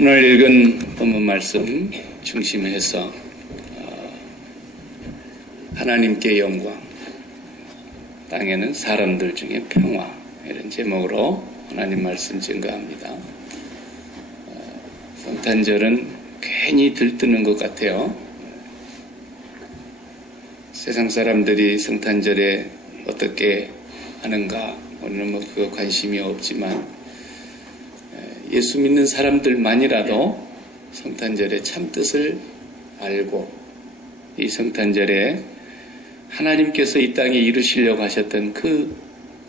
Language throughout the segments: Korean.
오늘 읽은 본문 말씀 중심해서 하나님께 영광, 땅에는 사람들 중에 평화, 이런 제목으로 하나님 말씀 증거합니다. 성탄절은 괜히 들뜨는 것 같아요. 세상 사람들이 성탄절에 어떻게 하는가, 우리는 그거 관심이 없지만 예수 믿는 사람들만이라도 성탄절의 참뜻을 알고 이 성탄절에 하나님께서 이 땅에 이루시려고 하셨던 그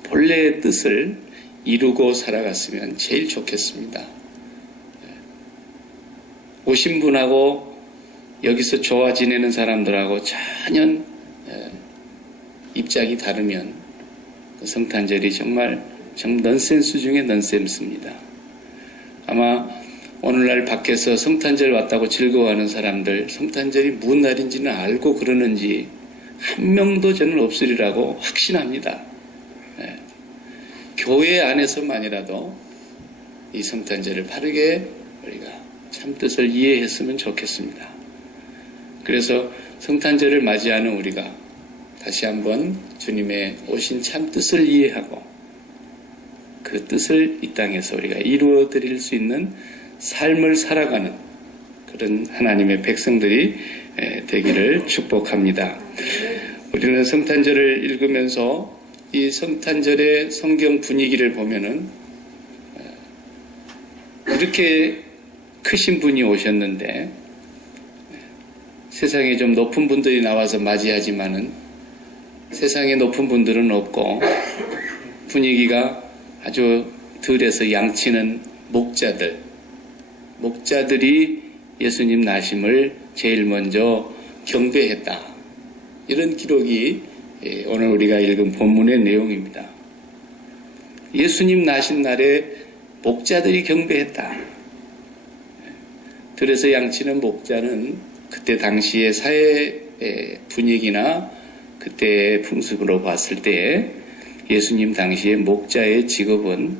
본래의 뜻을 이루고 살아갔으면 제일 좋겠습니다. 오신 분하고 여기서 좋아 지내는 사람들하고 전혀 입장이 다르면 그 성탄절이 정말 넌센스 중에 넌센스입니다. 아마 오늘날 밖에서 성탄절 왔다고 즐거워하는 사람들, 성탄절이 무슨 날인지는 알고 그러는지 한 명도 저는 없으리라고 확신합니다. 교회 안에서만이라도 이 성탄절을 바르게 우리가 참뜻을 이해했으면 좋겠습니다. 그래서 성탄절을 맞이하는 우리가 다시 한번 주님의 오신 참뜻을 이해하고 그 뜻을 이 땅에서 우리가 이루어 드릴 수 있는 삶을 살아가는 그런 하나님의 백성들이 되기를 축복합니다. 우리는 성탄절을 읽으면서 이 성탄절의 성경 분위기를 보면은 이렇게 크신 분이 오셨는데 세상에 좀 높은 분들이 나와서 맞이하지만은 세상에 높은 분들은 없고 분위기가 아주 들에서 양치는 목자들이 예수님 나심을 제일 먼저 경배했다. 이런 기록이 오늘 우리가 읽은 본문의 내용입니다. 예수님 나신 날에 목자들이 경배했다. 들에서 양치는 목자는 그때 당시의 사회 분위기나 그때의 풍습으로 봤을 때에 예수님 당시의 목자의 직업은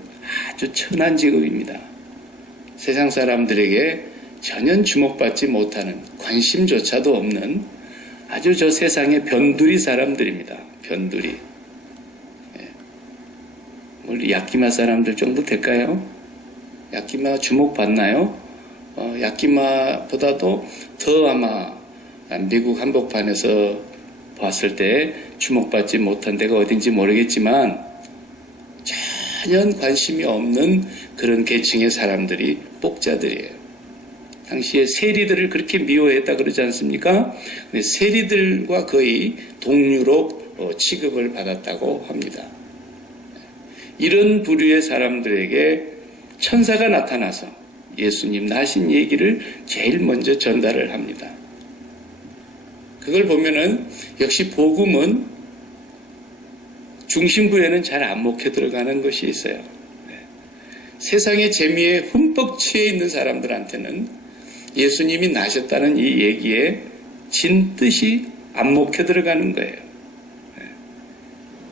아주 천한 직업입니다. 세상 사람들에게 전혀 주목받지 못하는, 관심조차도 없는 아주 저 세상의 변두리 사람들입니다. 변두리. 우리 야끼마 사람들 정도 될까요? 야끼마 주목받나요? 야끼마보다도 더 아마 미국 한복판에서 봤을 때 주목받지 못한 데가 어딘지 모르겠지만 전혀 관심이 없는 그런 계층의 사람들이 목자들이에요. 당시에 세리들을 그렇게 미워했다 그러지 않습니까? 근데 세리들과 거의 동류로 취급을 받았다고 합니다. 이런 부류의 사람들에게 천사가 나타나서 예수님 나신 얘기를 제일 먼저 전달을 합니다. 그걸 보면은 역시 복음은 중심부에는 잘 안 먹혀 들어가는 것이 있어요. 세상의 재미에 흠뻑 취해 있는 사람들한테는 예수님이 나셨다는 이 얘기에 진뜻이 안 먹혀 들어가는 거예요.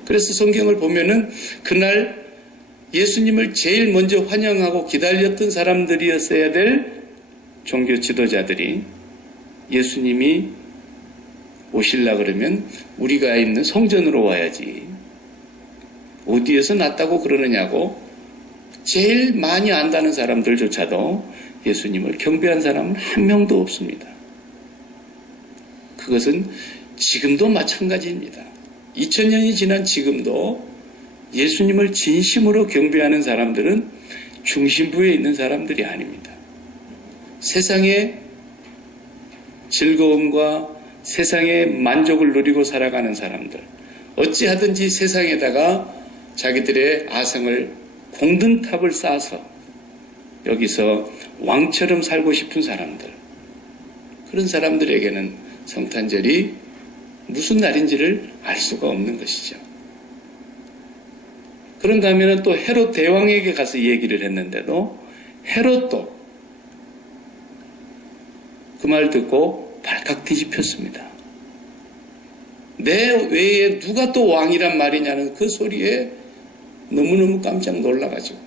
그래서 성경을 보면은 그날 예수님을 제일 먼저 환영하고 기다렸던 사람들이었어야 될 종교 지도자들이 예수님이 오실라 그러면 우리가 있는 성전으로 와야지. 어디에서 났다고 그러느냐고 제일 많이 안다는 사람들조차도 예수님을 경배한 사람은 한 명도 없습니다. 그것은 지금도 마찬가지입니다. 2000년이 지난 지금도 예수님을 진심으로 경배하는 사람들은 중심부에 있는 사람들이 아닙니다. 세상의 즐거움과 세상의 만족을 누리고 살아가는 사람들, 어찌하든지 세상에다가 자기들의 아성을 공든탑을 쌓아서 여기서 왕처럼 살고 싶은 사람들, 그런 사람들에게는 성탄절이 무슨 날인지를 알 수가 없는 것이죠. 그런가 하면 또 헤롯 대왕에게 가서 얘기를 했는데도 헤롯도 그 말 듣고 발칵 뒤집혔습니다. 내 외에 누가 또 왕이란 말이냐는 그 소리에 너무너무 깜짝 놀라가지고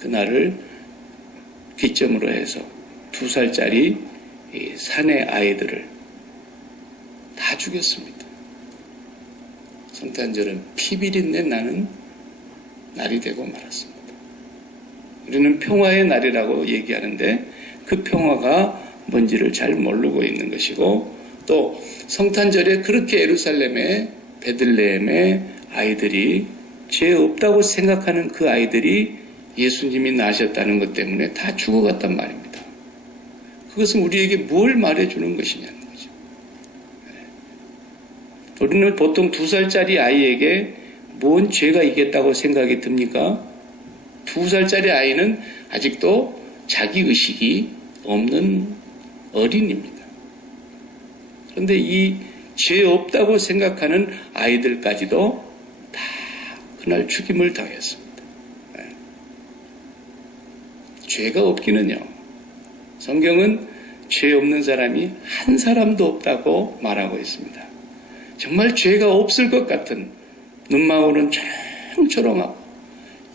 그날을 기점으로 해서 2살짜리 사내 아이들을 다 죽였습니다. 성탄절은 피비린내 나는 날이 되고 말았습니다. 우리는 평화의 날이라고 얘기하는데 그 평화가 뭔지를 잘 모르고 있는 것이고, 또 성탄절에 그렇게 예루살렘의 베들레헴의 아이들이 죄 없다고 생각하는 그 아이들이 예수님이 나셨다는 것 때문에 다 죽어갔단 말입니다. 그것은 우리에게 뭘 말해주는 것이냐는 거죠. 우리는 보통 2살짜리 아이에게 뭔 죄가 있겠다고 생각이 듭니까? 2살짜리 아이는 아직도 자기의식이 없는 어린이입니다. 그런데 이 죄 없다고 생각하는 아이들까지도 다 그날 죽임을 당했습니다. 죄가 없기는요, 성경은 죄 없는 사람이 한 사람도 없다고 말하고 있습니다. 정말 죄가 없을 것 같은 눈망울은 초롱초롱하고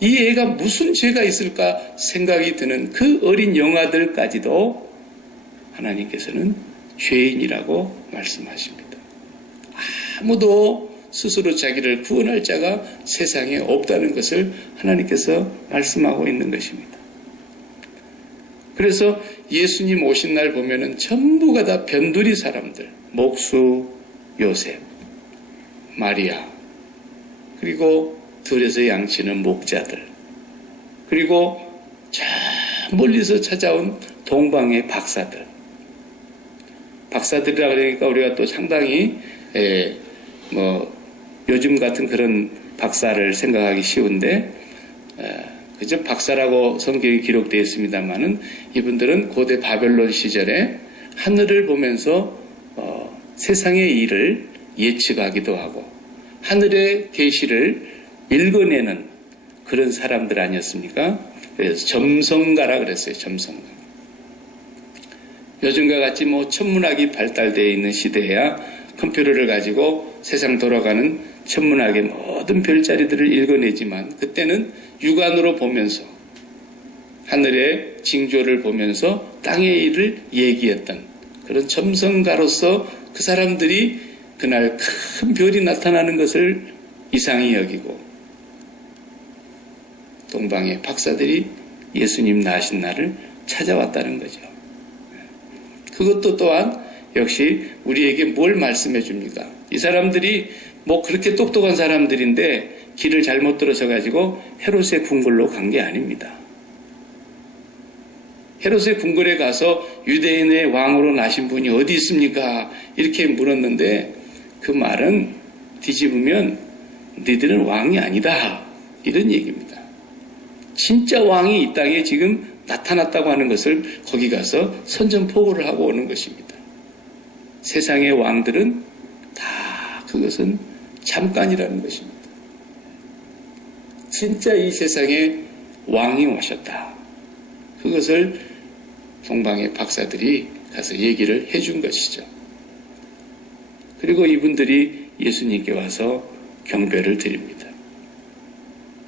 이 애가 무슨 죄가 있을까 생각이 드는 그 어린 영아들까지도 하나님께서는 죄인이라고 말씀하십니다. 아무도 스스로 자기를 구원할 자가 세상에 없다는 것을 하나님께서 말씀하고 있는 것입니다. 그래서 예수님 오신 날 보면은 전부가 다 변두리 사람들, 목수, 요셉, 마리아, 그리고 들에서 양치는 목자들, 그리고 저 멀리서 찾아온 동방의 박사들. 박사들이라 그러니까 우리가 또 상당히 요즘 같은 그런 박사를 생각하기 쉬운데, 그저 박사라고 성경에 기록되어 있습니다만은 이분들은 고대 바벨론 시절에 하늘을 보면서 세상의 일을 예측하기도 하고 하늘의 계시를 읽어내는 그런 사람들 아니었습니까? 그래서 점성가라 그랬어요. 점성가. 요즘과 같이 천문학이 발달되어 있는 시대에야 컴퓨터를 가지고 세상 돌아가는 천문학의 모든 별자리들을 읽어내지만, 그때는 육안으로 보면서 하늘의 징조를 보면서 땅의 일을 얘기했던 그런 점성가로서 그 사람들이 그날 큰 별이 나타나는 것을 이상히 여기고, 동방의 박사들이 예수님 나신 날을 찾아왔다는 거죠. 그것도 또한 역시 우리에게 뭘 말씀해 줍니까? 이 사람들이 그렇게 똑똑한 사람들인데 길을 잘못 들어서 가지고 헤롯의 궁궐로 간 게 아닙니다. 헤롯의 궁궐에 가서 유대인의 왕으로 나신 분이 어디 있습니까? 이렇게 물었는데 그 말은 뒤집으면 너희들은 왕이 아니다, 이런 얘기입니다. 진짜 왕이 이 땅에 지금 나타났다고 하는 것을 거기 가서 선전포고를 하고 오는 것입니다. 세상의 왕들은 다 그것은 잠깐이라는 것입니다. 진짜 이 세상에 왕이 오셨다, 그것을 동방의 박사들이 가서 얘기를 해준 것이죠. 그리고 이분들이 예수님께 와서 경배를 드립니다.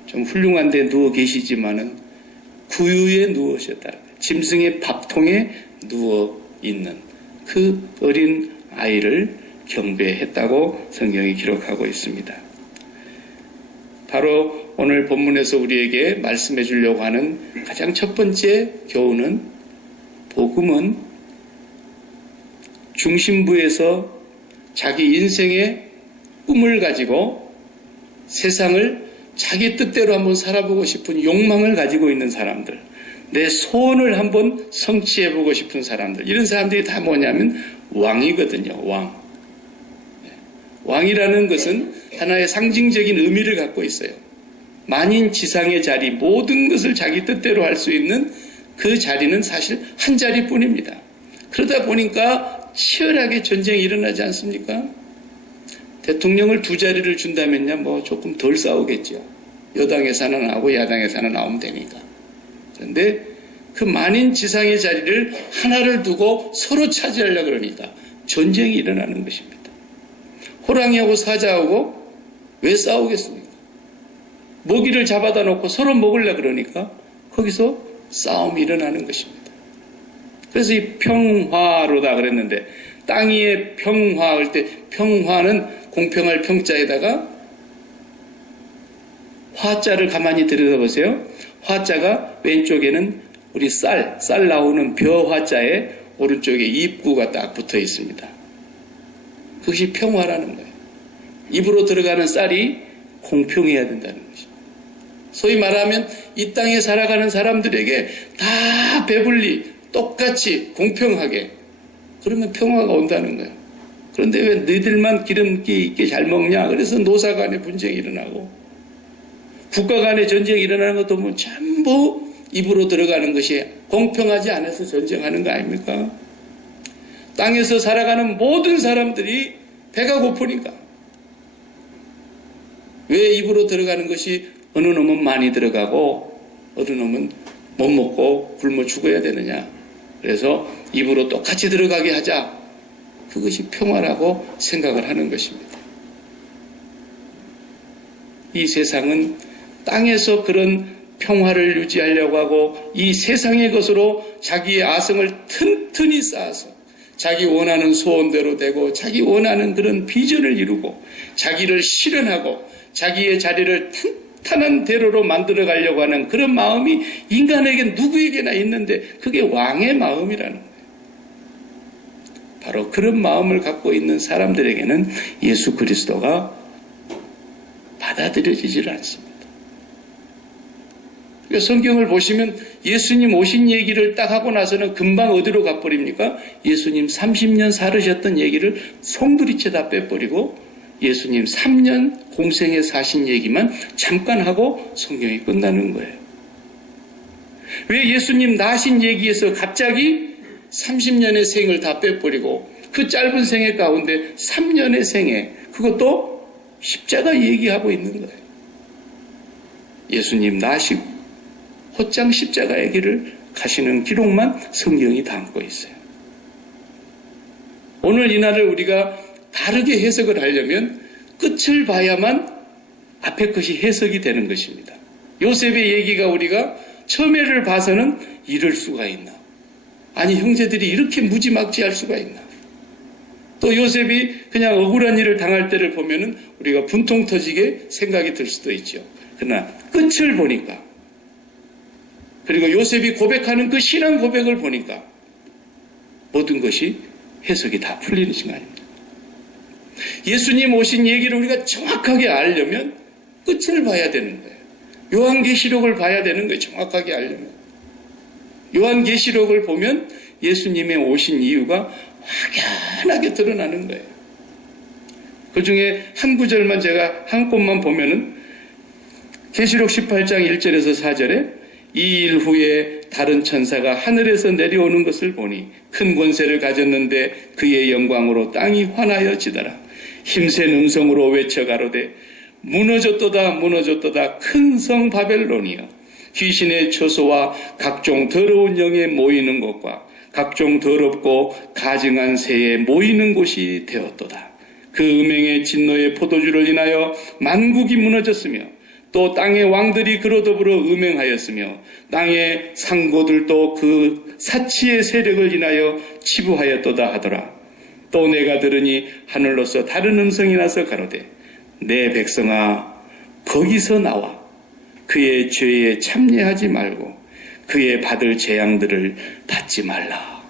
좀 훌륭한 데 누워 계시지만은 구유에 누우셨다, 짐승의 밥통에 누워 있는 그 어린 아이를 경배했다고 성경이 기록하고 있습니다. 바로 오늘 본문에서 우리에게 말씀해 주려고 하는 가장 첫 번째 교훈은, 복음은 중심부에서 자기 인생의 꿈을 가지고 세상을 자기 뜻대로 한번 살아보고 싶은 욕망을 가지고 있는 사람들, 내 소원을 한번 성취해보고 싶은 사람들, 이런 사람들이 다 뭐냐면 왕이거든요. 왕. 왕이라는 것은 하나의 상징적인 의미를 갖고 있어요. 만인 지상의 자리, 모든 것을 자기 뜻대로 할 수 있는 그 자리는 사실 한 자리뿐입니다. 그러다 보니까 치열하게 전쟁이 일어나지 않습니까? 대통령을 2자리를 준다면야 조금 덜 싸우겠죠. 여당에서 하나 나오고 야당에서 하나 나오면 되니까. 그런데 그 만인 지상의 자리를 하나를 두고 서로 차지하려고 그러니까 전쟁이 일어나는 것입니다. 호랑이하고 사자하고 왜 싸우겠습니까? 먹이를 잡아다 놓고 서로 먹으려고 그러니까 거기서 싸움이 일어나는 것입니다. 그래서 이 평화로다 그랬는데 땅 위에 평화할 때 평화는 공평할 평자에다가 화자를 가만히 들여다보세요. 화자가 왼쪽에는 우리 쌀 나오는 벼 화자에 오른쪽에 입구가 딱 붙어 있습니다. 그것이 평화라는 거예요. 입으로 들어가는 쌀이 공평해야 된다는 것입니다. 소위 말하면 이 땅에 살아가는 사람들에게 다 배불리 똑같이 공평하게 그러면 평화가 온다는 거예요. 그런데 왜 너희들만 기름기 있게 잘 먹냐? 그래서 노사 간의 분쟁이 일어나고 국가 간의 전쟁이 일어나는 것도 보면 전부 입으로 들어가는 것이 공평하지 않아서 전쟁하는 거 아닙니까? 땅에서 살아가는 모든 사람들이 배가 고프니까 왜 입으로 들어가는 것이 어느 놈은 많이 들어가고 어느 놈은 못 먹고 굶어 죽어야 되느냐? 그래서 입으로 똑같이 들어가게 하자. 그것이 평화라고 생각을 하는 것입니다. 이 세상은 땅에서 그런 평화를 유지하려고 하고 이 세상의 것으로 자기의 아성을 튼튼히 쌓아서 자기 원하는 소원대로 되고 자기 원하는 그런 비전을 이루고 자기를 실현하고 자기의 자리를 탄탄한 대로로 만들어 가려고 하는 그런 마음이 인간에게 누구에게나 있는데 그게 왕의 마음이라는 거예요. 바로 그런 마음을 갖고 있는 사람들에게는 예수 그리스도가 받아들여지질 않습니다. 그러니까 성경을 보시면 예수님 오신 얘기를 딱 하고 나서는 금방 어디로 가버립니까? 예수님 30년 살으셨던 얘기를 송두리째 다 빼버리고 예수님 3년 공생에 사신 얘기만 잠깐 하고 성경이 끝나는 거예요. 왜 예수님 나신 얘기에서 갑자기 30년의 생을 다 빼버리고 그 짧은 생애 가운데 3년의 생애 그것도 십자가 얘기하고 있는 거예요. 예수님 나시고 곧장 십자가의 길을 가시는 기록만 성경이 담고 있어요. 오늘 이날을 우리가 다르게 해석을 하려면 끝을 봐야만 앞에 것이 해석이 되는 것입니다. 요셉의 얘기가 우리가 처음에를 봐서는 이럴 수가 있나? 아니 형제들이 이렇게 무지막지할 수가 있나? 또 요셉이 그냥 억울한 일을 당할 때를 보면은 우리가 분통 터지게 생각이 들 수도 있죠. 그러나 끝을 보니까 그리고 요셉이 고백하는 그 신앙 고백을 보니까 모든 것이 해석이 다 풀리는 시간입니다. 예수님 오신 얘기를 우리가 정확하게 알려면 끝을 봐야 되는 거예요. 요한계시록을 봐야 되는 거예요. 정확하게 알려면. 요한계시록을 보면 예수님의 오신 이유가 확연하게 드러나는 거예요. 그 중에 한 구절만 제가 한 곳만 보면은 계시록 18장 1절에서 4절에 이 일 후에 다른 천사가 하늘에서 내려오는 것을 보니 큰 권세를 가졌는데 그의 영광으로 땅이 환하여지더라. 힘센 음성으로 외쳐 가로되 무너졌도다 무너졌도다 큰 성 바벨론이여 귀신의 처소와 각종 더러운 영에 모이는 곳과 각종 더럽고 가증한 새에 모이는 곳이 되었도다. 그 음행의 진노의 포도주를 인하여 만국이 무너졌으며 또 땅의 왕들이 그로 더불어 음행하였으며 땅의 상고들도 그 사치의 세력을 인하여 치부하였도다 하더라. 또 내가 들으니 하늘로서 다른 음성이 나서 가로되 내 백성아 거기서 나와 그의 죄에 참여하지 말고 그의 받을 재앙들을 받지 말라.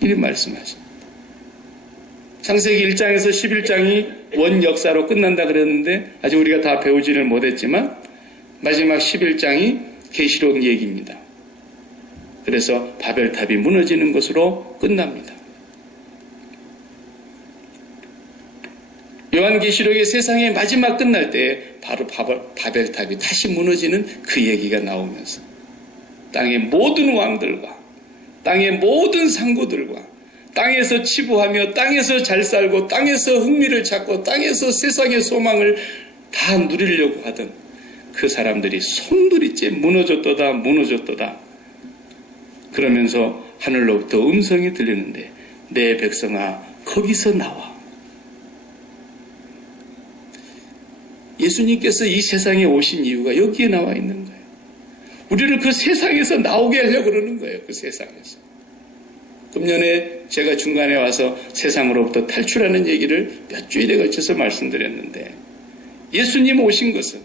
이런 말씀하십니다. 창세기 1장에서 11장이 원 역사로 끝난다 그랬는데 아직 우리가 다 배우지를 못했지만 마지막 11장이 계시록 얘기입니다. 그래서 바벨탑이 무너지는 것으로 끝납니다. 요한계시록의 세상의 마지막 끝날 때 바로 바벨탑이 다시 무너지는 그 얘기가 나오면서 땅의 모든 왕들과 땅의 모든 상고들과 땅에서 치부하며 땅에서 잘 살고 땅에서 흥미를 찾고 땅에서 세상의 소망을 다 누리려고 하던 그 사람들이 송두리째 무너졌도다 무너졌도다 그러면서 하늘로부터 음성이 들리는데 내 백성아 거기서 나와. 예수님께서 이 세상에 오신 이유가 여기에 나와 있는 거예요. 우리를 그 세상에서 나오게 하려고 그러는 거예요. 그 세상에서. 금년에 제가 중간에 와서 세상으로부터 탈출하는 얘기를 몇 주일에 걸쳐서 말씀드렸는데, 예수님 오신 것은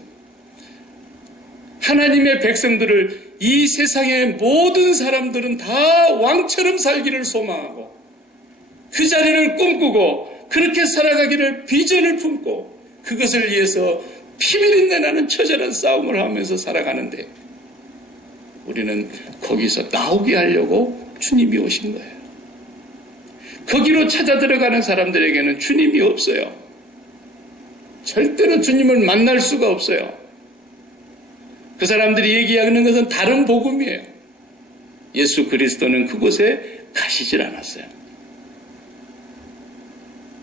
하나님의 백성들을, 이 세상의 모든 사람들은 다 왕처럼 살기를 소망하고 그 자리를 꿈꾸고 그렇게 살아가기를 비전을 품고 그것을 위해서 피비린내 나는 처절한 싸움을 하면서 살아가는데, 우리는 거기서 나오게 하려고 주님이 오신 거예요. 거기로 찾아 들어가는 사람들에게는 주님이 없어요. 절대로 주님을 만날 수가 없어요. 그 사람들이 얘기하는 것은 다른 복음이에요. 예수 그리스도는 그곳에 가시질 않았어요.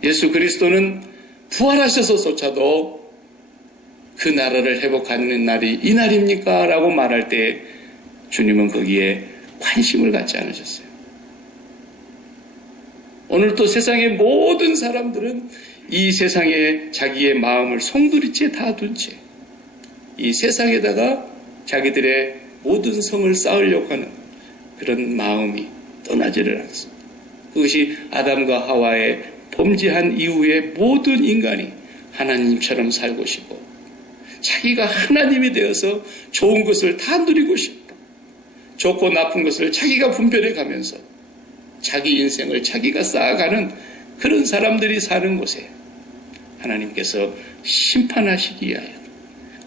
예수 그리스도는 부활하셔서조차도 그 나라를 회복하는 날이 이 날입니까? 라고 말할 때 주님은 거기에 관심을 갖지 않으셨어요. 오늘 또 세상의 모든 사람들은 이 세상에 자기의 마음을 송두리째 다 둔 채 이 세상에다가 자기들의 모든 성을 쌓으려고 하는 그런 마음이 떠나지를 않습니다. 그것이 아담과 하와의 범죄한 이후에 모든 인간이 하나님처럼 살고 싶고 자기가 하나님이 되어서 좋은 것을 다 누리고 싶고 좋고 나쁜 것을 자기가 분별해 가면서 자기 인생을 자기가 쌓아가는 그런 사람들이 사는 곳에 하나님께서 심판하시기 위하여,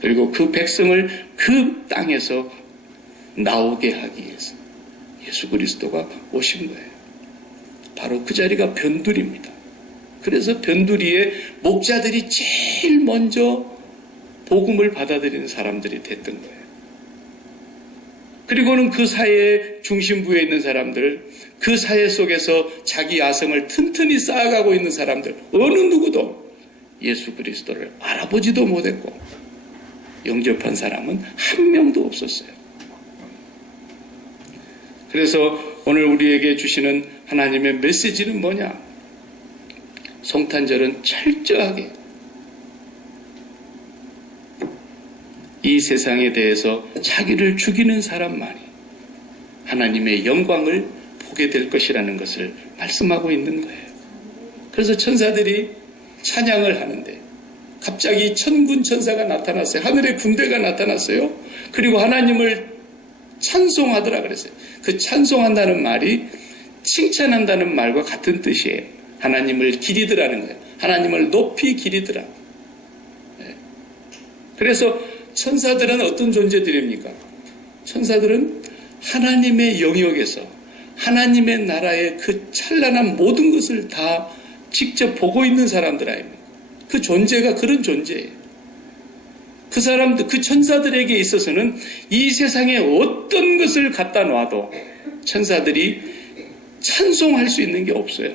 그리고 그 백성을 그 땅에서 나오게 하기 위해서 예수 그리스도가 오신 거예요. 바로 그 자리가 변두리입니다. 그래서 변두리에 목자들이 제일 먼저 복음을 받아들이는 사람들이 됐던 거예요. 그리고는 그 사회의 중심부에 있는 사람들, 그 사회 속에서 자기 야성을 튼튼히 쌓아가고 있는 사람들, 어느 누구도 예수 그리스도를 알아보지도 못했고 영접한 사람은 한 명도 없었어요. 그래서 오늘 우리에게 주시는 하나님의 메시지는 뭐냐? 성탄절은 철저하게 이 세상에 대해서 자기를 죽이는 사람만이 하나님의 영광을 보게 될 것이라는 것을 말씀하고 있는 거예요. 그래서 천사들이 찬양을 하는데 갑자기 천군 천사가 나타났어요. 하늘의 군대가 나타났어요. 그리고 하나님을 찬송하더라 그랬어요. 그 찬송한다는 말이 칭찬한다는 말과 같은 뜻이에요. 하나님을 기리더라는 거예요. 하나님을 높이 기리더라. 그래서 천사들은 어떤 존재들입니까? 천사들은 하나님의 영역에서 하나님의 나라의 그 찬란한 모든 것을 다 직접 보고 있는 사람들 아닙니까? 그 존재가 그런 존재예요. 그 사람들, 그 천사들에게 있어서는 이 세상에 어떤 것을 갖다 놔도 천사들이 찬송할 수 있는 게 없어요.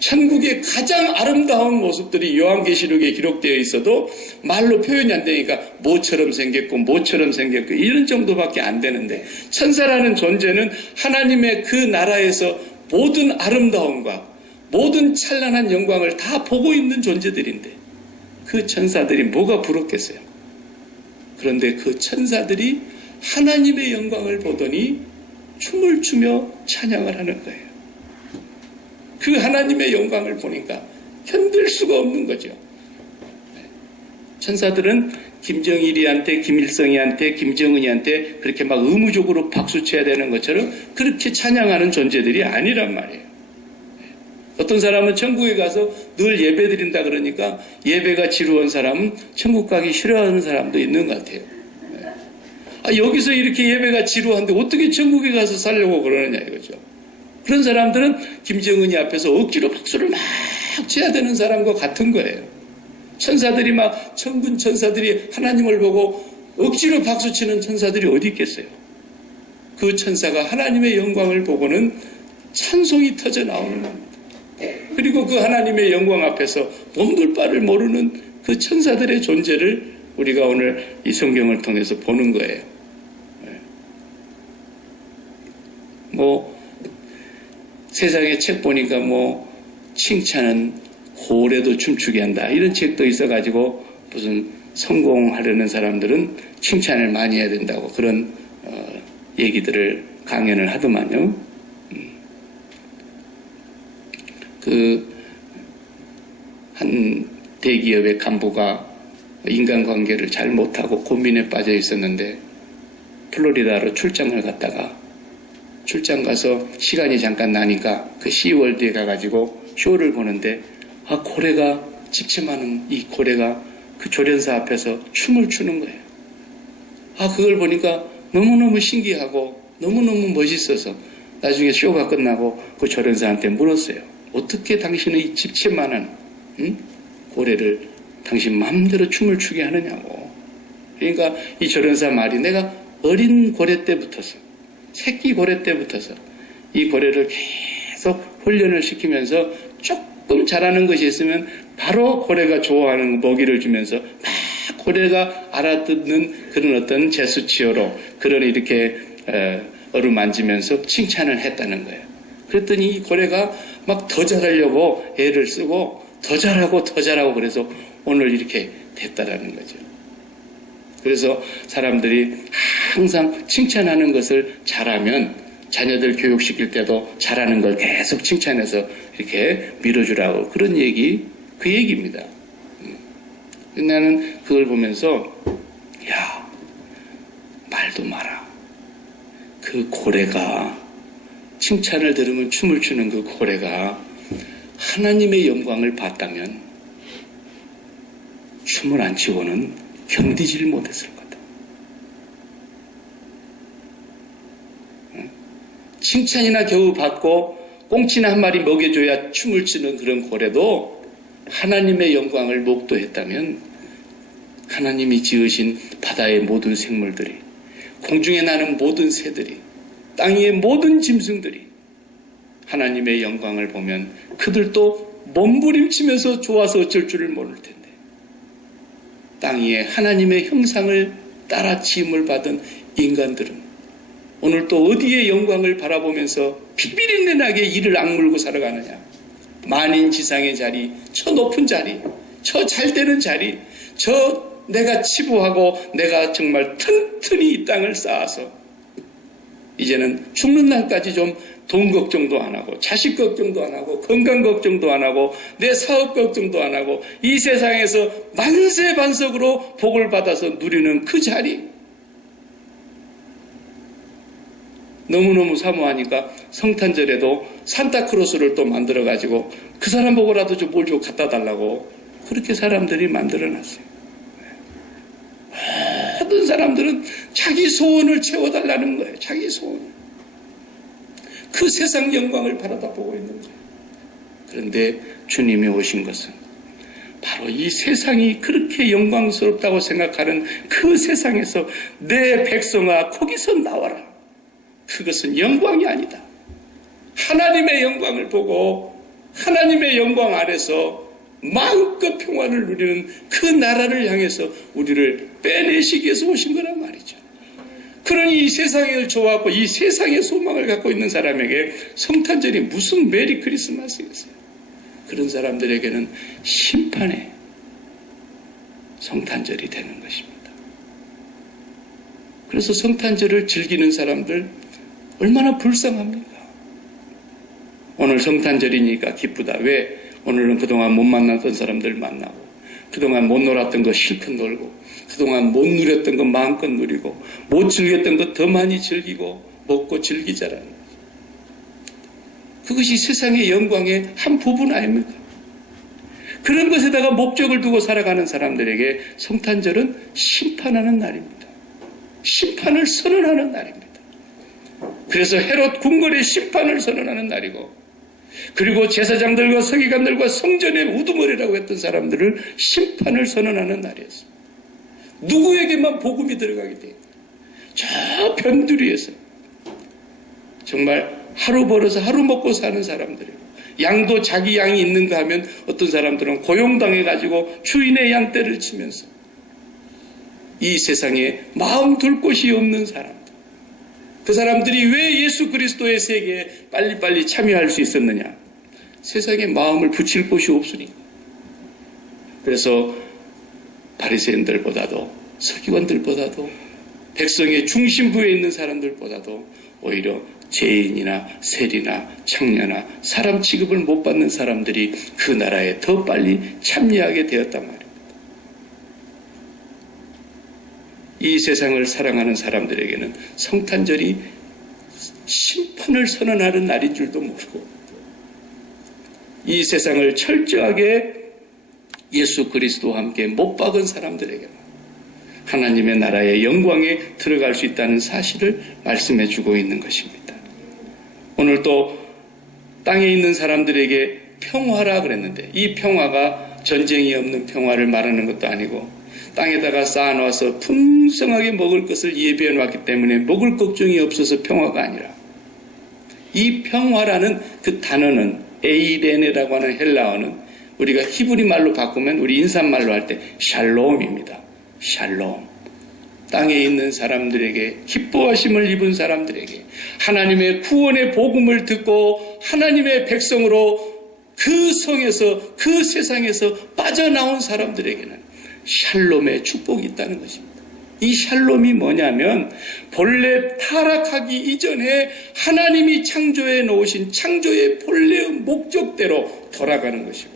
천국의 가장 아름다운 모습들이 요한계시록에 기록되어 있어도 말로 표현이 안 되니까 뭐처럼 생겼고 뭐처럼 생겼고 이런 정도밖에 안 되는데, 천사라는 존재는 하나님의 그 나라에서 모든 아름다움과 모든 찬란한 영광을 다 보고 있는 존재들인데 그 천사들이 뭐가 부럽겠어요? 그런데 그 천사들이 하나님의 영광을 보더니 춤을 추며 찬양을 하는 거예요. 그 하나님의 영광을 보니까 견딜 수가 없는 거죠. 천사들은 김정일이한테, 김일성이한테, 김정은이한테 그렇게 막 의무적으로 박수 쳐야 되는 것처럼 그렇게 찬양하는 존재들이 아니란 말이에요. 어떤 사람은 천국에 가서 늘 예배 드린다 그러니까 예배가 지루한 사람은 천국 가기 싫어하는 사람도 있는 것 같아요. 여기서 이렇게 예배가 지루한데 어떻게 천국에 가서 살려고 그러느냐 이거죠. 그런 사람들은 김정은이 앞에서 억지로 박수를 막 쳐야 되는 사람과 같은 거예요. 천사들이 막 천군 천사들이 하나님을 보고 억지로 박수치는 천사들이 어디 있겠어요. 그 천사가 하나님의 영광을 보고는 찬송이 터져 나오는 겁니다. 그리고 그 하나님의 영광 앞에서 몸둘 바를 모르는 그 천사들의 존재를 우리가 오늘 이 성경을 통해서 보는 거예요. 세상에 책 보니까 칭찬은 고래도 춤추게 한다 이런 책도 있어가지고 무슨 성공하려는 사람들은 칭찬을 많이 해야 된다고 그런 얘기들을 강연을 하더만요. 한 대기업의 간부가 인간관계를 잘 못하고 고민에 빠져 있었는데 플로리다로 출장을 갔다가 출장 가서 시간이 잠깐 나니까 그 시월드에 가가지고 쇼를 보는데 고래가 직침하는 이 고래가 그 조련사 앞에서 춤을 추는 거예요. 그걸 보니까 너무너무 신기하고 너무너무 멋있어서 나중에 쇼가 끝나고 그 조련사한테 물었어요. 어떻게 당신은 이 집채만한 고래를 당신 마음대로 춤을 추게 하느냐고. 그러니까 이 조련사 말이 내가 어린 고래 때부터서 새끼 고래 때부터서 이 고래를 계속 훈련을 시키면서 조금 잘하는 것이 있으면 바로 고래가 좋아하는 먹이를 주면서 막 고래가 알아듣는 그런 어떤 제스처로 그런 이렇게 어루만지면서 칭찬을 했다는 거예요. 그랬더니 이 고래가 막 더 잘하려고 애를 쓰고 더 잘하고 그래서 오늘 이렇게 됐다라는 거죠. 그래서 사람들이 항상 칭찬하는 것을 잘하면 자녀들 교육시킬 때도 잘하는 걸 계속 칭찬해서 이렇게 밀어주라고 그런 얘기, 그 얘기입니다. 나는 그걸 보면서 말도 마라. 그 고래가 칭찬을 들으면 춤을 추는 그 고래가 하나님의 영광을 봤다면 춤을 안 추고는 견디질 못했을 거다. 칭찬이나 겨우 받고 꽁치나 한 마리 먹여줘야 춤을 추는 그런 고래도 하나님의 영광을 목도했다면 하나님이 지으신 바다의 모든 생물들이, 공중에 나는 모든 새들이, 땅 위의 모든 짐승들이 하나님의 영광을 보면 그들도 몸부림치면서 좋아서 어쩔 줄을 모를 텐데, 땅 위에 하나님의 형상을 따라 지음을 받은 인간들은 오늘 또 어디에 영광을 바라보면서 비비린내 나게 이를 악물고 살아가느냐. 만인지상의 자리, 저 높은 자리, 저 잘되는 자리, 저 내가 치부하고 내가 정말 튼튼히 이 땅을 쌓아서 이제는 죽는 날까지 좀 돈 걱정도 안 하고 자식 걱정도 안 하고 건강 걱정도 안 하고 내 사업 걱정도 안 하고 이 세상에서 만세반석으로 복을 받아서 누리는 그 자리, 너무너무 사모하니까 성탄절에도 산타크로스를 또 만들어가지고 그 사람 보고라도 좀 뭘 좀 갖다 달라고 그렇게 사람들이 만들어놨어요. 모든 사람들은 자기 소원을 채워달라는 거예요. 자기 소원을. 그 세상 영광을 바라다 보고 있는 거예요. 그런데 주님이 오신 것은 바로 이 세상이 그렇게 영광스럽다고 생각하는 그 세상에서 내 백성아 거기서 나와라. 그것은 영광이 아니다. 하나님의 영광을 보고 하나님의 영광 아래서 마음껏 평화를 누리는 그 나라를 향해서 우리를 빼내시기 위해서 오신 거란 말이죠. 그러니 이 세상을 좋아하고 이 세상의 소망을 갖고 있는 사람에게 성탄절이 무슨 메리 크리스마스겠어요. 그런 사람들에게는 심판의 성탄절이 되는 것입니다. 그래서 성탄절을 즐기는 사람들 얼마나 불쌍합니까? 오늘 성탄절이니까 기쁘다. 왜? 오늘은 그동안 못 만났던 사람들 만나고, 그동안 못 놀았던 거 실컷 놀고, 그동안 못 누렸던 거 마음껏 누리고, 못 즐겼던 거 더 많이 즐기고 먹고 즐기자라는 거죠. 그것이 세상의 영광의 한 부분 아닙니까? 그런 것에다가 목적을 두고 살아가는 사람들에게 성탄절은 심판하는 날입니다. 심판을 선언하는 날입니다. 그래서 헤롯 궁궐의 심판을 선언하는 날이고, 그리고 제사장들과 서기관들과 성전의 우두머리라고 했던 사람들을 심판을 선언하는 날이었습니다. 누구에게만 복음이 들어가게 돼요? 저 변두리에서 정말 하루 벌어서 하루 먹고 사는 사람들이고, 양도 자기 양이 있는가 하면 어떤 사람들은 고용당해가지고 주인의 양떼를 치면서 이 세상에 마음 둘 곳이 없는 사람들, 그 사람들이 왜 예수 그리스도의 세계에 빨리빨리 참여할 수 있었느냐? 세상에 마음을 붙일 곳이 없으니까. 그래서 바리새인들보다도 서기관들보다도 백성의 중심부에 있는 사람들보다도 오히려 죄인이나 세리나 창녀나 사람 취급을 못 받는 사람들이 그 나라에 더 빨리 참여하게 되었단 말입니다. 이 세상을 사랑하는 사람들에게는 성탄절이 심판을 선언하는 날인 줄도 모르고, 이 세상을 철저하게 예수 그리스도와 함께 못 박은 사람들에게만 하나님의 나라의 영광에 들어갈 수 있다는 사실을 말씀해 주고 있는 것입니다. 오늘 또 땅에 있는 사람들에게 평화라 그랬는데, 이 평화가 전쟁이 없는 평화를 말하는 것도 아니고 땅에다가 쌓아놓아서 풍성하게 먹을 것을 예비해 놨기 때문에 먹을 걱정이 없어서 평화가 아니라, 이 평화라는 그 단어는 에이레네라고 하는 헬라어는 우리가 히브리 말로 바꾸면 우리 인사말로 할 때 샬롬입니다. 샬롬. 땅에 있는 사람들에게, 기뻐하심을 입은 사람들에게, 하나님의 구원의 복음을 듣고 하나님의 백성으로 그 성에서, 그 세상에서 빠져나온 사람들에게는 샬롬의 축복이 있다는 것입니다. 이 샬롬이 뭐냐면 본래 타락하기 이전에 하나님이 창조해 놓으신 창조의 본래의 목적대로 돌아가는 것이고,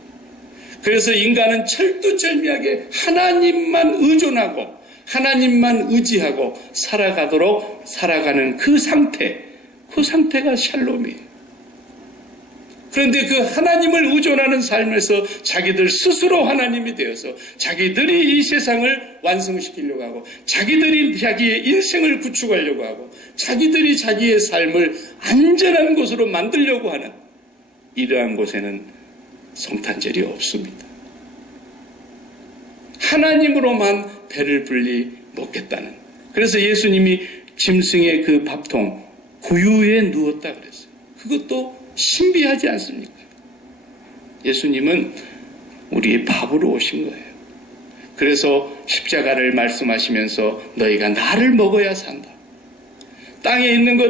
그래서 인간은 철두철미하게 하나님만 의존하고 하나님만 의지하고 살아가는 그 상태가 샬롬이에요. 그런데 그 하나님을 의존하는 삶에서 자기들 스스로 하나님이 되어서 자기들이 이 세상을 완성시키려고 하고, 자기들이 자기의 인생을 구축하려고 하고, 자기들이 자기의 삶을 안전한 곳으로 만들려고 하는 이러한 곳에는 성탄절이 없습니다. 하나님으로만 배를 불리 먹겠다는. 그래서 예수님이 짐승의 그 밥통 구유에 누웠다 그랬어요. 그것도 신비하지 않습니까? 예수님은 우리의 밥으로 오신 거예요. 그래서 십자가를 말씀하시면서 너희가 나를 먹어야 산다. 땅에 있는 것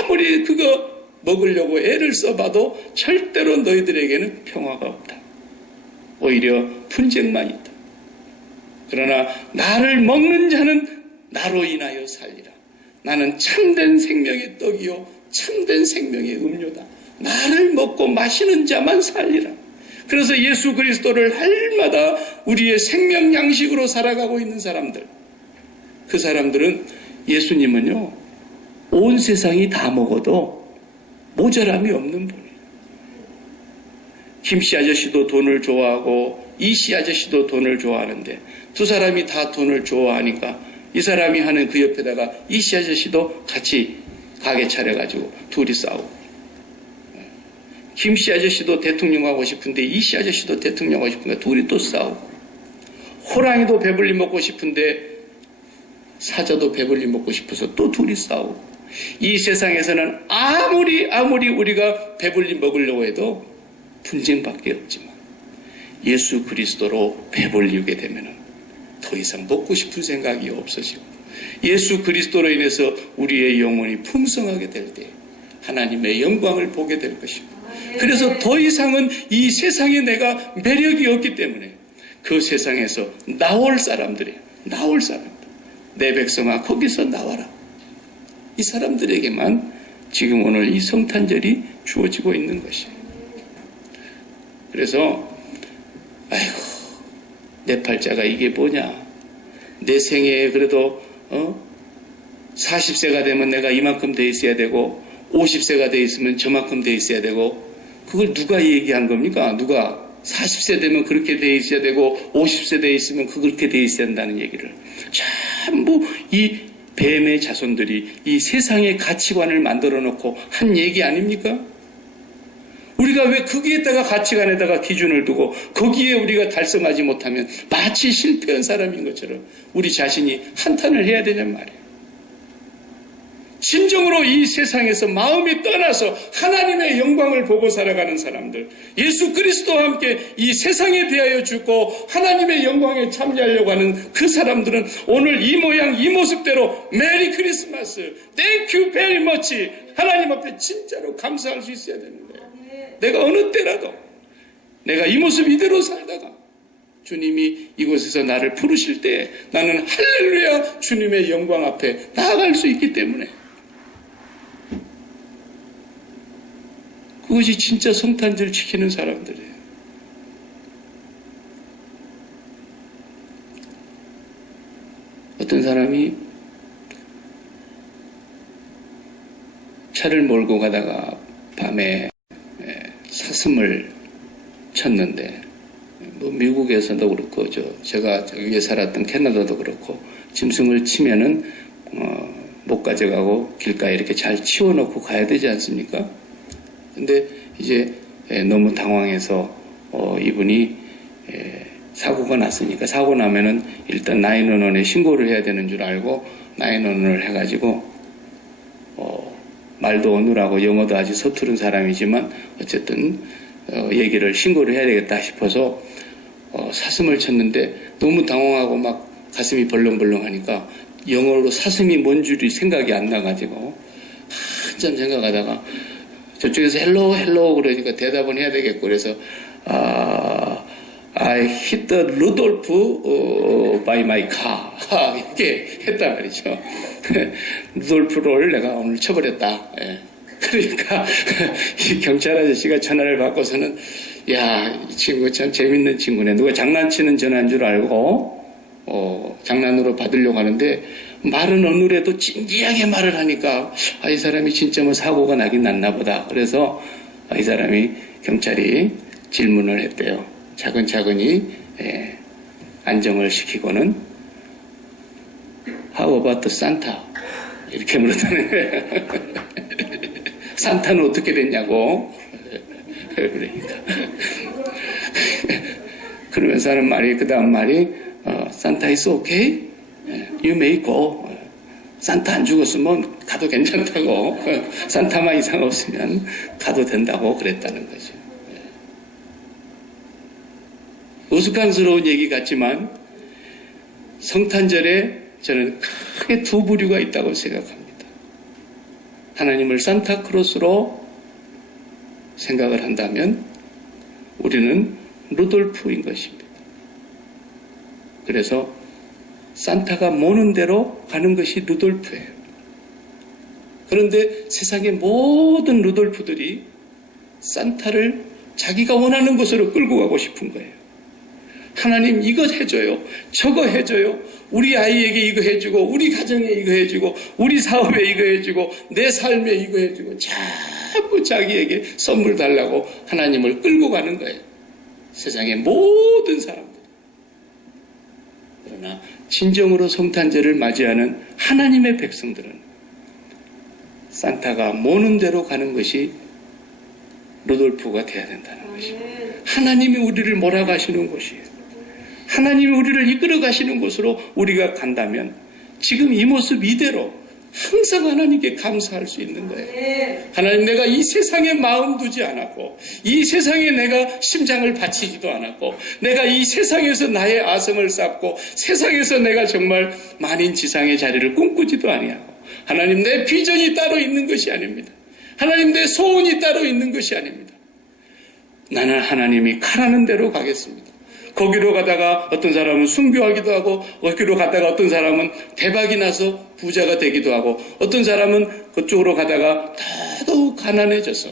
아무리 그거 먹으려고 애를 써봐도 절대로 너희들에게는 평화가 없다. 오히려 분쟁만 있다. 그러나 나를 먹는 자는 나로 인하여 살리라. 나는 참된 생명의 떡이요 참된 생명의 음료다. 나를 먹고 마시는 자만 살리라. 그래서 예수 그리스도를 할마다 우리의 생명 양식으로 살아가고 있는 사람들, 그 사람들은 예수님은요 온 세상이 다 먹어도 모자람이 없는 분이에요. 김씨 아저씨도 돈을 좋아하고 이씨 아저씨도 돈을 좋아하는데 두 사람이 다 돈을 좋아하니까 이 사람이 하는 그 옆에다가 이씨 아저씨도 같이 가게 차려가지고 둘이 싸우고, 김씨 아저씨도 대통령 하고 싶은데 이씨 아저씨도 대통령 하고 싶은데 둘이 또 싸우고, 호랑이도 배불리 먹고 싶은데 사자도 배불리 먹고 싶어서 또 둘이 싸우고, 이 세상에서는 아무리 우리가 배불리 먹으려고 해도 분쟁밖에 없지만 예수 그리스도로 배불리게 되면 더 이상 먹고 싶은 생각이 없어지고, 예수 그리스도로 인해서 우리의 영혼이 풍성하게 될 때 하나님의 영광을 보게 될 것입니다. 그래서 더 이상은 이 세상에 내가 매력이 없기 때문에 그 세상에서 나올 사람들, 내 백성아 거기서 나와라. 이 사람들에게만 지금 오늘 이 성탄절이 주어지고 있는 것이에요. 그래서 아이고 내 팔자가 이게 뭐냐, 내 생애에 그래도 40세가 되면 내가 이만큼 돼 있어야 되고 50세가 돼 있으면 저만큼 돼 있어야 되고, 그걸 누가 얘기한 겁니까? 누가 40세 되면 그렇게 돼 있어야 되고 50세 돼 있으면 그렇게 돼 있어야 한다는 얘기를 전부 이 뱀의 자손들이 이 세상의 가치관을 만들어 놓고 한 얘기 아닙니까? 우리가 왜 거기에다가 가치관에다가 기준을 두고 거기에 우리가 달성하지 못하면 마치 실패한 사람인 것처럼 우리 자신이 한탄을 해야 되냔 말이에요. 진정으로 이 세상에서 마음이 떠나서 하나님의 영광을 보고 살아가는 사람들, 예수 그리스도와 함께 이 세상에 대하여 죽고 하나님의 영광에 참여하려고 하는 그 사람들은 오늘 이 모양 이 모습대로 메리 크리스마스, 땡큐 베리 머치 하나님 앞에 진짜로 감사할 수 있어야 되는 거예요. 내가 어느 때라도 내가 이 모습 이대로 살다가 주님이 이곳에서 나를 부르실 때 나는 할렐루야 주님의 영광 앞에 나아갈 수 있기 때문에 그것이 진짜 성탄절 지키는 사람들이에요. 어떤 사람이 차를 몰고 가다가 밤에 사슴을 쳤는데 뭐 미국에서도 그렇고 제가 여기에 살았던 캐나다도 그렇고 짐승을 치면은 못 가져가고 길가에 이렇게 잘 치워놓고 가야 되지 않습니까? 근데 이제 너무 당황해서 이분이 사고가 났으니까 사고 나면은 일단 911에 신고를 해야 되는 줄 알고 911을 해가지고 말도 어눌하고 영어도 아주 서투른 사람이지만 어쨌든 얘기를 신고를 해야 되겠다 싶어서 사슴을 쳤는데 너무 당황하고 막 가슴이 벌렁벌렁 하니까 영어로 사슴이 뭔 줄이 생각이 안 나가지고 한참 생각하다가 저쪽에서 헬로 그러니까 대답은 해야 되겠고 그래서 I hit the Rudolph by my car 이렇게 했단 말이죠. 루돌프를 내가 오늘 쳐버렸다. 예. 그러니까 이 경찰 아저씨가 전화를 받고서는 야, 이 친구 참 재밌는 친구네. 누가 장난치는 전화인 줄 알고 장난으로 받으려고 하는데 말은 어느래도 진지하게 말을 하니까 이 사람이 진짜 뭐 사고가 나긴 났나 보다. 그래서 이 사람이 경찰이 질문을 했대요. 차근차근히 안정을 시키고는 How about the Santa? 이렇게 물었다는 거예요. 산타는 어떻게 됐냐고. 그러니까. 그러면서 하는 말이, 그 다음 말이, Santa is okay? You may go. 산타 안 죽었으면 가도 괜찮다고. 산타만 이상 없으면 가도 된다고 그랬다는 거죠. 우스꽝스러운 얘기 같지만 성탄절에 저는 크게 두 부류가 있다고 생각합니다. 하나님을 산타크로스로 생각을 한다면 우리는 루돌프인 것입니다. 그래서 산타가 모는 대로 가는 것이 루돌프예요. 그런데 세상의 모든 루돌프들이 산타를 자기가 원하는 곳으로 끌고 가고 싶은 거예요. 하나님 이거 해줘요. 저거 해줘요. 우리 아이에게 이거 해주고 우리 가정에 이거 해주고 우리 사업에 이거 해주고 내 삶에 이거 해주고 자꾸 자기에게 선물 달라고 하나님을 끌고 가는 거예요. 세상의 모든 사람들. 그러나 진정으로 성탄절을 맞이하는 하나님의 백성들은 산타가 모는 대로 가는 것이 루돌프가 돼야 된다는 것입니다. 하나님이 우리를 몰아가시는 곳이에요. 하나님이 우리를 이끌어 가시는 곳으로 우리가 간다면 지금 이 모습 이대로 항상 하나님께 감사할 수 있는 거예요. 하나님, 내가 이 세상에 마음 두지 않았고 이 세상에 내가 심장을 바치지도 않았고 내가 이 세상에서 나의 아성을 쌓고 세상에서 내가 정말 만인지상의 자리를 꿈꾸지도 아니하고 하나님, 내 비전이 따로 있는 것이 아닙니다. 하나님, 내 소원이 따로 있는 것이 아닙니다. 나는 하나님이 가라는 대로 가겠습니다. 거기로 가다가 어떤 사람은 순교하기도 하고 거기로 가다가 어떤 사람은 대박이 나서 부자가 되기도 하고 어떤 사람은 그쪽으로 가다가 더더욱 가난해져서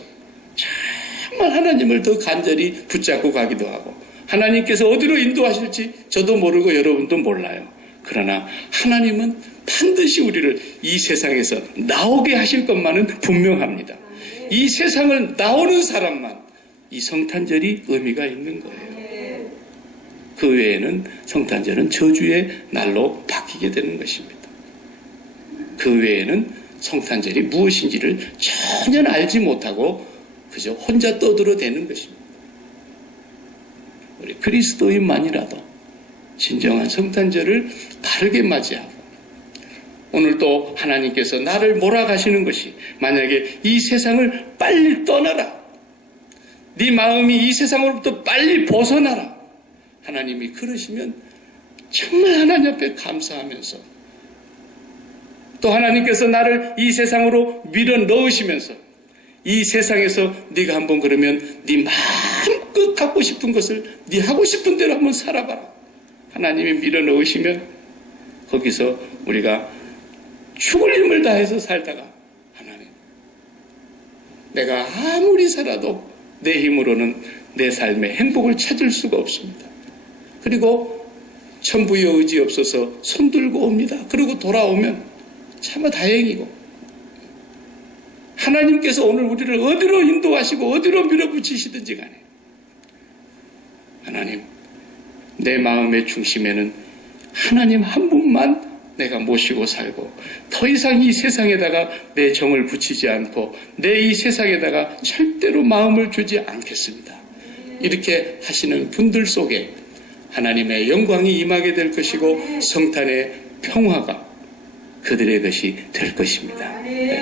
정말 하나님을 더 간절히 붙잡고 가기도 하고 하나님께서 어디로 인도하실지 저도 모르고 여러분도 몰라요. 그러나 하나님은 반드시 우리를 이 세상에서 나오게 하실 것만은 분명합니다. 이 세상을 나오는 사람만 이 성탄절이 의미가 있는 거예요. 그 외에는 성탄절은 저주의 날로 바뀌게 되는 것입니다. 그 외에는 성탄절이 무엇인지를 전혀 알지 못하고 그저 혼자 떠들어대는 것입니다. 우리 그리스도인만이라도 진정한 성탄절을 바르게 맞이하고 오늘 또 하나님께서 나를 몰아가시는 것이 만약에 이 세상을 빨리 떠나라. 네 마음이 이 세상으로부터 빨리 벗어나라. 하나님이 그러시면 정말 하나님 앞에 감사하면서 또 하나님께서 나를 이 세상으로 밀어 넣으시면서 이 세상에서 네가 한번 그러면 네 마음껏 갖고 싶은 것을 네 하고 싶은 대로 한번 살아봐라. 하나님이 밀어넣으시면 거기서 우리가 죽을 힘을 다해서 살다가 하나님, 내가 아무리 살아도 내 힘으로는 내 삶의 행복을 찾을 수가 없습니다. 그리고 천부의 의지 없어서 손들고 옵니다. 그리고 돌아오면 차마 다행이고, 하나님께서 오늘 우리를 어디로 인도하시고 어디로 밀어붙이시든지 간에 하나님, 내 마음의 중심에는 하나님 한 분만 내가 모시고 살고 더 이상 이 세상에다가 내 정을 붙이지 않고 내 이 세상에다가 절대로 마음을 주지 않겠습니다. 이렇게 하시는 분들 속에 하나님의 영광이 임하게 될 것이고 성탄의 평화가 그들의 것이 될 것입니다.